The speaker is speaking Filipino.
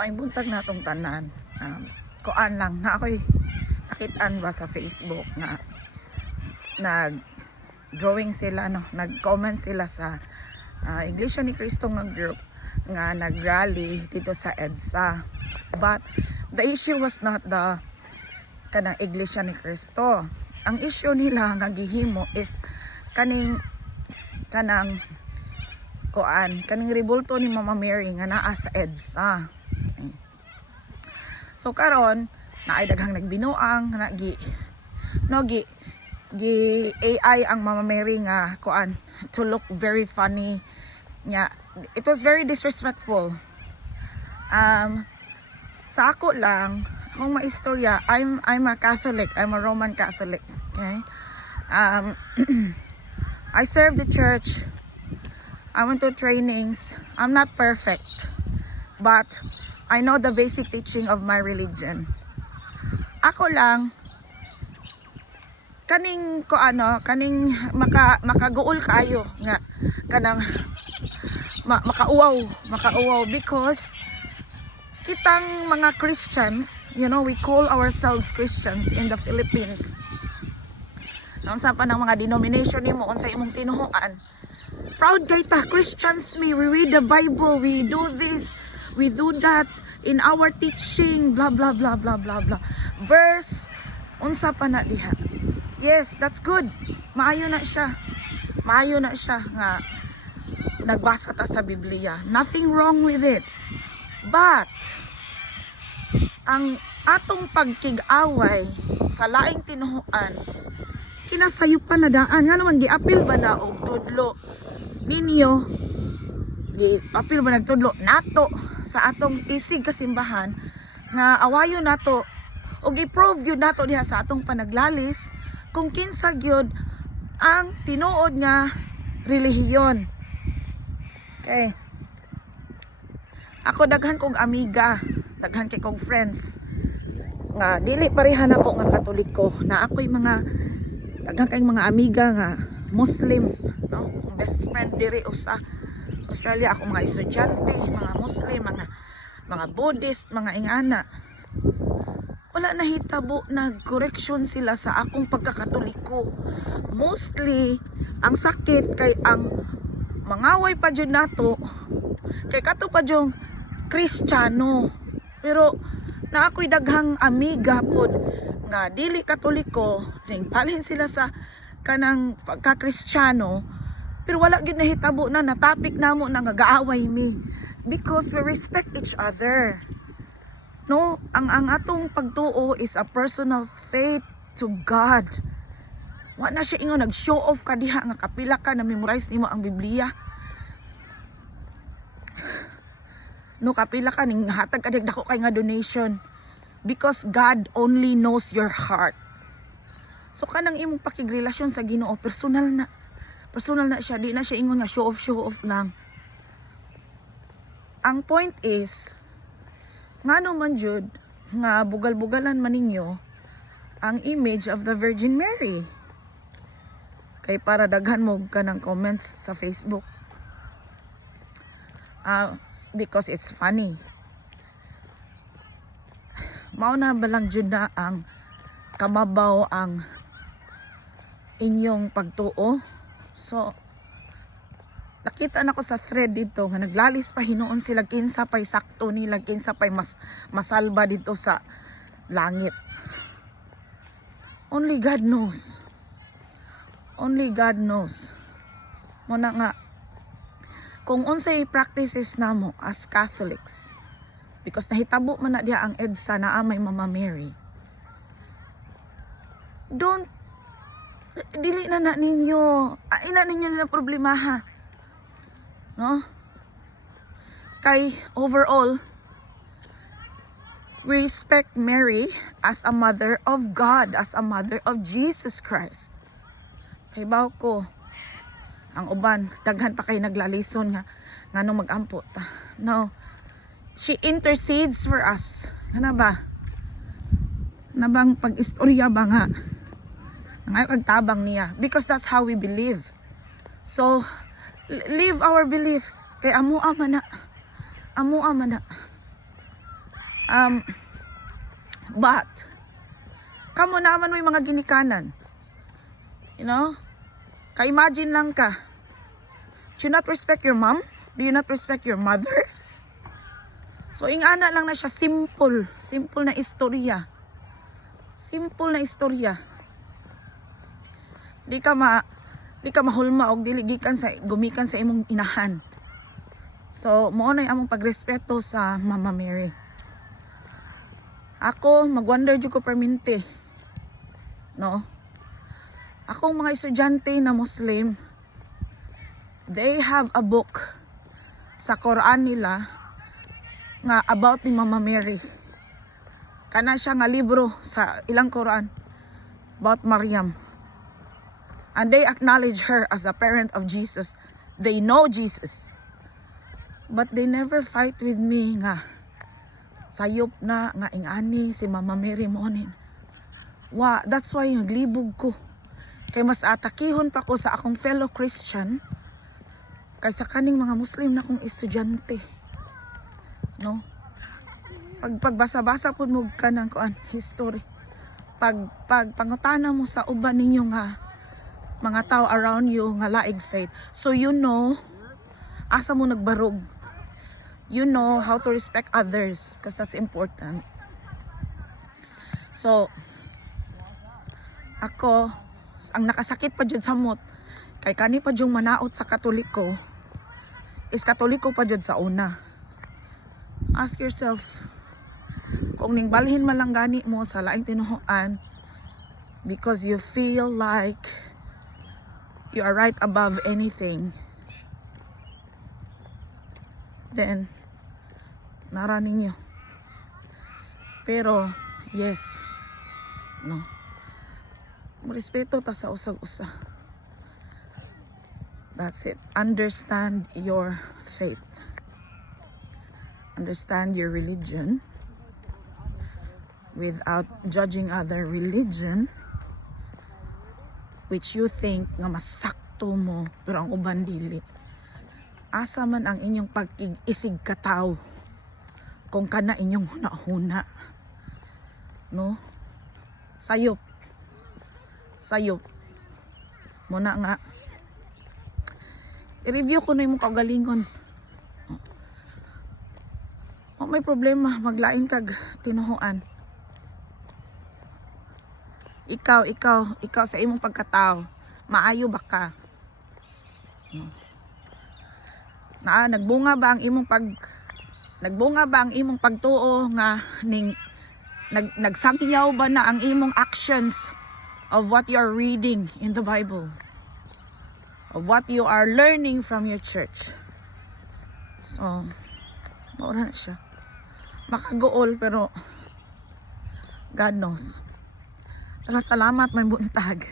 May buntag na itong tanan. Kuan lang na ako'y nakitaan ba sa Facebook na nag-drawing sila, no? Nag-comment sila sa Iglesia ni Cristo nga group nga nag-rally dito sa EDSA. But the issue was not the kanang Iglesia ni Cristo. Ang issue nila nga gihimo is kanang kaning rebulto ni Mama Mary nga naa sa EDSA. Okay. So karon naay daghang nagbinuang na gi AI ang Mama Mary nga to look very funny nya. It was very disrespectful. Sa ako lang akong maistorya, I'm a Catholic, I'm a Roman Catholic, okay? I serve the church, I went to trainings. I'm not perfect, but I know the basic teaching of my religion. Ako lang kaning makaguol kayo nga kanang makauwaw because kitang mga Christians, you know, we call ourselves Christians in the Philippines. Unsa pa ng mga denomination nimo, unsa imong tinuhuan, proud kay ta Christians me, we read the Bible, we do this, we do that in our teaching, blah blah blah blah blah blah. Verse unsa pa na diha. Yes, that's good. Maayo na siya nga nagbasa ta sa Biblia. Nothing wrong with it. But ang atong pagkig-away sa laing tinuhuan kinasayupan na daan nga naman giapil ba na og tudlo ninyo, giapil ba nagtudlo nato sa atong isig kasimbahan nga awayo nato og i-prove gyud nato diha sa atong panaglalis kung kinsa gyud ang tinuod nga relihiyon. Okay. Ako daghan kog amiga, daghan kay kog friends nga dili pareha nako nga Katoliko, na ako'y mga daghan kay mga amiga nga Muslim, no? Kung best friend diri usa sa Australia, ako mga estudyante, mga Muslim, mga Buddhist, mga ingana. Wala na hitabo, nag-correction sila sa akong pagkakatoliko. Mostly ang sakit kay ang mangaway pa jud nato kay kato pa jung Kristiyano, pero na ako'y daghang amiga pod nga dili Katoliko, ning palhin sila sa kanang pagka-Kristiyano, pero wala gyud nahitabo na topic namo na nga gaaway mi because we respect each other. No, ang atong pagtuo is a personal faith to God. Wa na siya ingon nag-show off ka diha nga kapila ka na memorize nimo ang Biblia. No, kapila ka ning hatag ka dako kay nga donation because God only knows your heart. So kanang imong pakigrelasyon sa Ginoo personal na siya, di na siya ingon nga show off lang. Ang point is ngano man jud nga bugal-bugalan man ninyo ang image of the Virgin Mary kay para daghan mo kanang comments sa Facebook. Because it's funny. Mao na balang jud na ang kamabaw ang inyong pagtuo. So nakita na ko sa thread dito nga naglalis pa hinuon sila kinsa pay sakto nila, kinsa pay masalba dito sa langit. Only God knows. Only God knows. Muna nga kung unsay practices namo as Catholics, because nahitabo man na diha ang EDSA na may Mama Mary, dili na ninyo ina ninyo na problema ha, no? Kay overall we respect Mary as a mother of God, as a mother of Jesus Christ. Kay baw ko ang uban daghan pa kay naglalison nga nganong mag-ampo ta. No, she intercedes for us. Ano ba nabang pag-istorya ba nga ngayon pagtabang niya, because that's how we believe. So live our beliefs kay amo ama na Um, but, kamo naman may mga ginikanan. You know? Ka-imagine lang ka. Do you not respect your mom? Do you not respect your mothers? So, ingana lang na siya, simple. Simple na istorya. Simple na istorya. Di ka mahulma og dili gumikan sa imong inahan. So, mao na among pagrespeto sa Mama Mary. Ako, mag-wonder jud ko perminti. No? Akong mga estudyante na Muslim, they have a book sa Quran nila nga about ni Mama Mary. Kana siya nga libro sa ilang Quran about Maryam. And they acknowledge her as the parent of Jesus. They know Jesus. But they never fight with me nga sayop na nga ingani si Mama Mary monin. That's why naglibog ko. Kay mas atakihon pa ko sa akong fellow Christian kaysa kaning mga Muslim na kong estudyante. No? Pagbasa-basa po mo ka ng history. Pangutana mo sa uban ninyo nga mga tao around you nga laig faith. So you know, asa mo nagbarog. You know how to respect others because that's important. So, ako, ang nakasakit pa dyan sa mot, kay kani pa dyan manaot sa Katoliko, is Katoliko pa dyan sa una. Ask yourself, kung ning balhin man lang gani mo sa laing tinuhuan, because you feel like you are right above anything, then nara ninyo. Pero yes, no, respeto ta sa usag-usa. That's it. Understand your faith, understand your religion without judging other religion which you think nga masakto mo pero ang uban dili. Asa man ang inyong pag-isig kataw kung kana inyong huna-huna, no? Sayop muna nga i-review ko na yung kaugalingon. May problema maglaing kag tinuhuan. Ikaw sa imong pagkatao, maayo ba ka? Nagbunga ba ang imong pagtuo nga ning nagsangyaw ba na ang imong actions of what you are reading in the Bible, of what you are learning from your church? So, maura na siya. Makagool pero God knows. Salamat, may buntag.